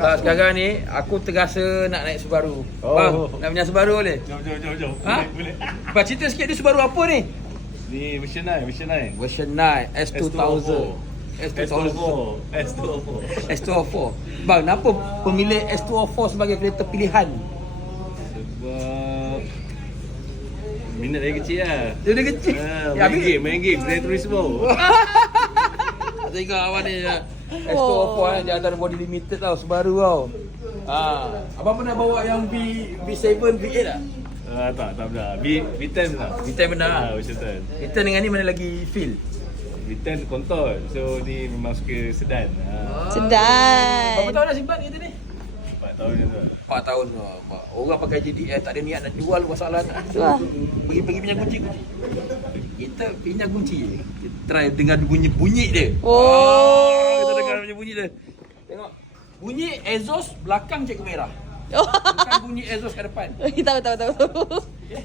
Tak, sekarang ni aku terasa nak naik Subaru. Bang, nak punya Subaru boleh? Jom. Ha? Boleh. Bang, cerita sikit ni Subaru apa ni? Ni version 9. Version 9 S2000. S204. Bang, kenapa pemilih S204 sebagai kereta pilihan? Sebab minat dari kecil lah. Dia dah kecil. Main game Gran Turismo. Saya ingat awak ni S204 dia antara body limited tau, Subaru tau. Abang pernah bawa yang V7 V8 tak? Tak pernah. V10 tak? V10 benar. V10. V10 dengan ni mana lagi feel? V10 kontol. So ni memang suka sedan. Sedap. Berapa tahun dah simpan kereta ni? 4 tahun je tu. 4 tahun. Orang pakai JDS tak ada niat nak jual, masalah tak. Tu lah. Pergi pinjam kunci. Kita pinjam kunci. Kita try dengar bunyi dia. Kita dengar bunyi dia. Tengok. Bunyi exhaust belakang cikgu merah. Oh. Bukan bunyi exhaust kat depan. Tahu. Okay.